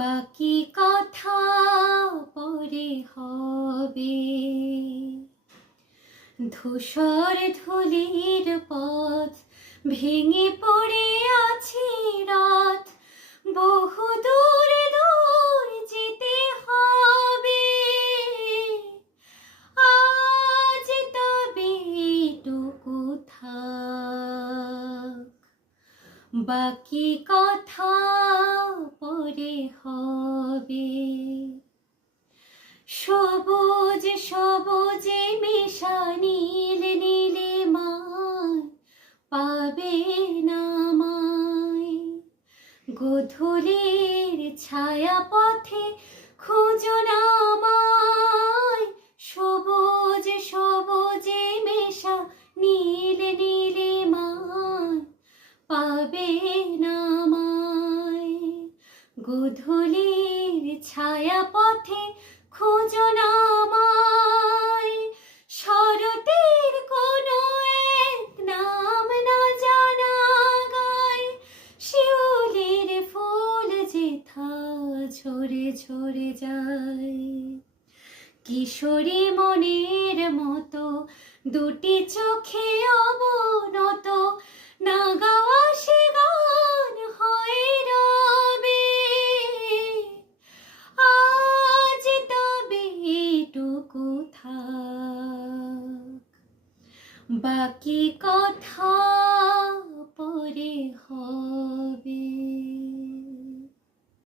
বাকি কথা পরে হবে। ধূসর ধূলির পথ ভেঙে পড়ে আছে রাত, বহু দূর দূর যেতে হবে। আজ তবে এটুকু থাক, বাকি কথা পরে হবে। সবুজ সবুজে মেশা নীল নীলে মায় পাবে না আমায়। গোধূলির ছায়া পথে খুঁজো না আমায়। সবুজ সবুজে মেশা নীল নীলে মায় পাবে না আমায়। গোধূলির ছায়া পথে খুঁজো না আমায়। শরতের কোনো এক নাম না জানা গায়, শিউলির ফুল যেথা ঝরে ঝরে যায়। কিশোরী মনের মতো দুটি চোখে অবনত, না গাওয়া সে গান হয়ে রবে। আজ তবে এটুকু থাক, বাকি কথা